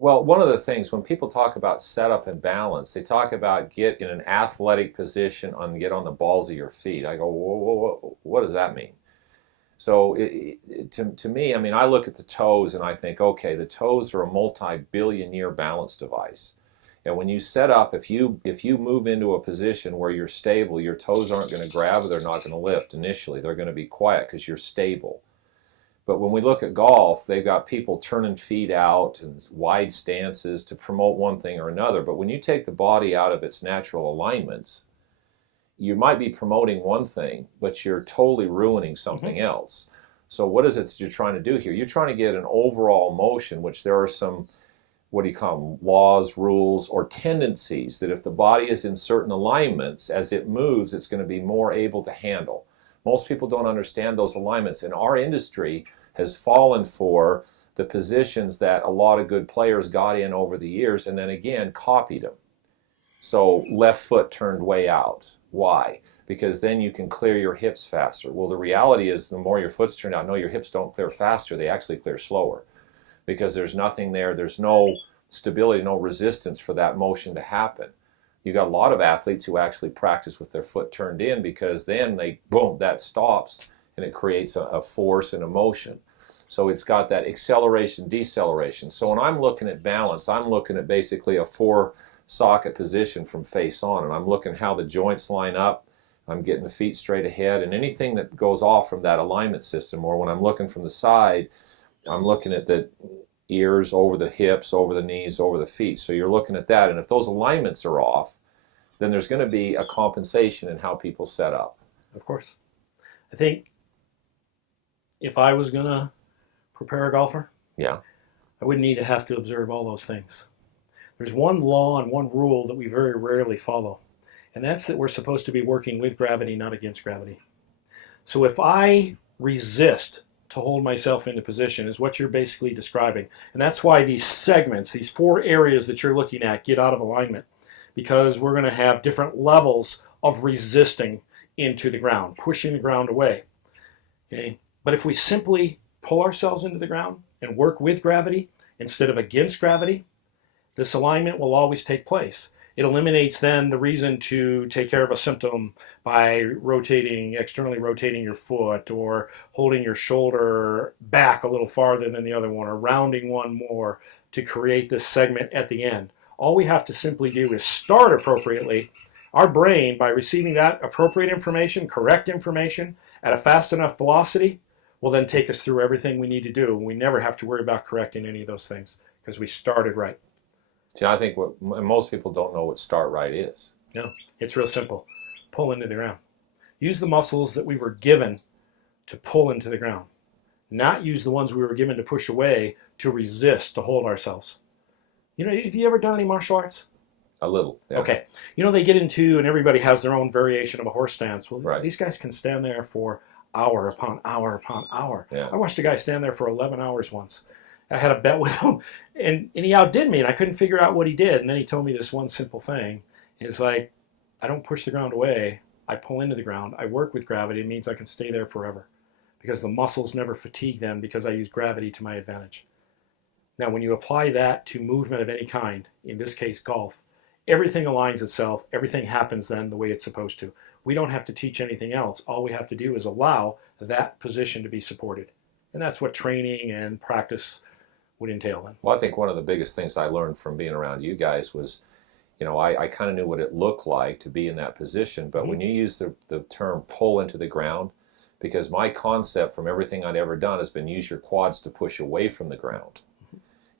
Well, one of the things when people talk about setup and balance, they talk about get in an athletic position and get on the balls of your feet. I go, whoa, whoa, whoa, what does that mean? So to me, I mean, I look at the toes and I think, okay, the toes are a multi-billion-year balance device. And when you set up, if you move into a position where you're stable, your toes aren't going to grab or they're not going to lift initially. They're going to be quiet because you're stable. But when we look at golf, they've got people turning feet out and wide stances to promote one thing or another. But when you take the body out of its natural alignments, you might be promoting one thing, but you're totally ruining something else. So what is it that you're trying to do here? You're trying to get an overall motion, which there are some, what do you call them, laws, rules, or tendencies that if the body is in certain alignments, as it moves, it's going to be more able to handle. Most people don't understand those alignments, and our industry has fallen for the positions that a lot of good players got in over the years and then again copied them. So left foot turned way out. Why? Because then you can clear your hips faster. Well, the reality is the more your foot's turned out, no, your hips don't clear faster, they actually clear slower because there's nothing there, there's no stability, no resistance for that motion to happen. You got a lot of athletes who actually practice with their foot turned in because then they, boom, that stops and it creates a force and a motion. So it's got that acceleration, deceleration. So when I'm looking at balance, I'm looking at basically a 4-socket position from face on, and I'm looking how the joints line up. I'm getting the feet straight ahead, and anything that goes off from that alignment system, or when I'm looking from the side, I'm looking at the ears over the hips, over the knees, over the feet. So you're looking at that, and if those alignments are off, then there's going to be a compensation in how people set up. Of course. I think if I was going to prepare a golfer, yeah, I wouldn't need to have to observe all those things. There's one law and one rule that we very rarely follow, and that's that we're supposed to be working with gravity, not against gravity. So if I resist to hold myself into position, is what you're basically describing, and that's why these segments, these 4 areas that you're looking at, get out of alignment, because we're going to have different levels of resisting into the ground, pushing the ground away. Okay? But if we simply pull ourselves into the ground and work with gravity instead of against gravity, this alignment will always take place. It eliminates then the reason to take care of a symptom by externally rotating your foot, or holding your shoulder back a little farther than the other one, or rounding one more to create this segment at the end. All we have to simply do is start appropriately. Our brain, by receiving that appropriate information, correct information, at a fast enough velocity, will then take us through everything we need to do. And we never have to worry about correcting any of those things because we started right. See, I think most people don't know what start right is. No, it's real simple. Pull into the ground. Use the muscles that we were given to pull into the ground. Not use the ones we were given to push away, to resist, to hold ourselves. You know, have you ever done any martial arts? A little, yeah. Okay. You know, they get into, and everybody has their own variation of a horse stance. Well, right. These guys can stand there for hour upon hour upon hour. Yeah. I watched a guy stand there for 11 hours once. I had a bet with him, and he outdid me, and I couldn't figure out what he did. And then he told me this one simple thing. It's like, I don't push the ground away. I pull into the ground. I work with gravity. It means I can stay there forever because the muscles never fatigue then because I use gravity to my advantage. Now, when you apply that to movement of any kind, in this case golf, everything aligns itself. Everything happens then the way it's supposed to. We don't have to teach anything else. All we have to do is allow that position to be supported. And that's what training and practice would entail then. Well, I think one of the biggest things I learned from being around you guys was, you know, I kind of knew what it looked like to be in that position, but when you use the term pull into the ground, because my concept from everything I'd ever done has been use your quads to push away from the ground.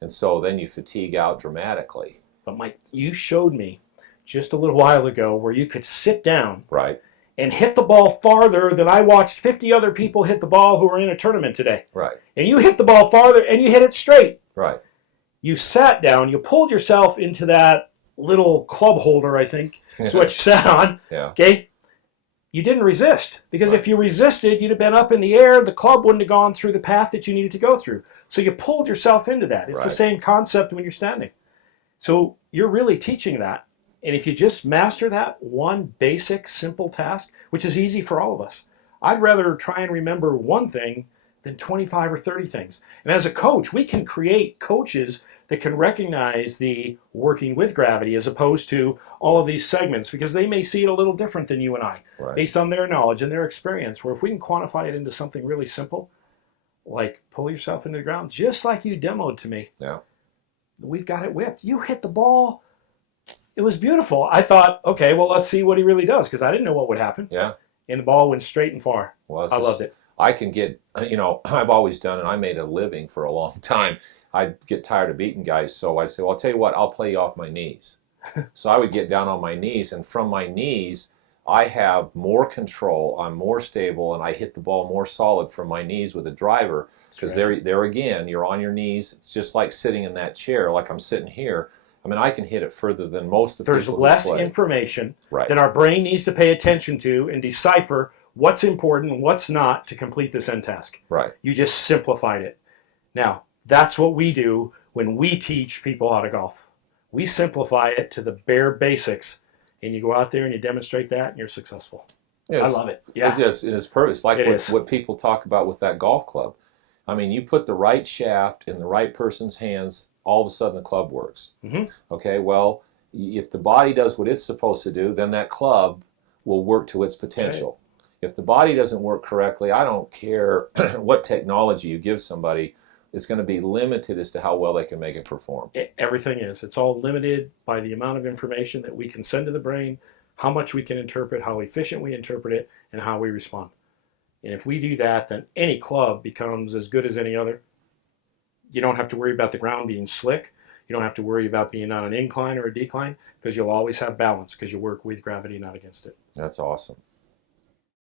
And so then you fatigue out dramatically. But Mike, you showed me just a little while ago where you could sit down right. and hit the ball farther than I watched 50 other people hit the ball who were in a tournament today. Right. And you hit the ball farther and you hit it straight. Right. You sat down, you pulled yourself into that little club holder, I think, is what you sat on. Yeah. Okay? You didn't resist, because if you resisted, you'd have been up in the air, the club wouldn't have gone through the path that you needed to go through. So you pulled yourself into that. It's the same concept when you're standing. So you're really teaching that. And if you just master that one basic, simple task, which is easy for all of us, I'd rather try and remember one thing than 25 or 30 things. And as a coach, we can create coaches that can recognize the working with gravity as opposed to all of these segments, because they may see it a little different than you and I, Right. based on their knowledge and their experience, where if we can quantify it into something really simple, like pull yourself into the ground, just like you demoed to me. Yeah. We've got it whipped. You hit the ball. It was beautiful. I thought, okay, well, let's see what he really does, because I didn't know what would happen. Yeah. And the ball went straight and far. Well, I loved it. I can get, I've always done, and I made a living for a long time. I'd get tired of beating guys, so I'd say, well, I'll tell you what, I'll play you off my knees. So I would get down on my knees, and from my knees, I have more control, I'm more stable, and I hit the ball more solid from my knees with a driver, because there again, you're on your knees. It's just like sitting in that chair, like I'm sitting here. I mean, I can hit it further than most of the people who play. There's less information Right. that our brain needs to pay attention to and decipher what's important and what's not to complete this end task. Right. You just simplified it. Now, that's what we do when we teach people how to golf. We simplify it to the bare basics, and you go out there and you demonstrate that, and you're successful. Yes. I love it. Yeah. It's like what people talk about with that golf club. I mean, you put the right shaft in the right person's hands, all of a sudden the club works. Mm-hmm. Okay, well, if the body does what it's supposed to do, then that club will work to its potential. If the body doesn't work correctly, I don't care what technology you give somebody, it's going to be limited as to how well they can make it perform. Everything is. It's all limited by the amount of information that we can send to the brain, how much we can interpret, how efficient we interpret it, and how we respond. And if we do that, then any club becomes as good as any other. You don't have to worry about the ground being slick. You don't have to worry about being on an incline or a decline, because you'll always have balance, because you work with gravity, not against it. That's awesome.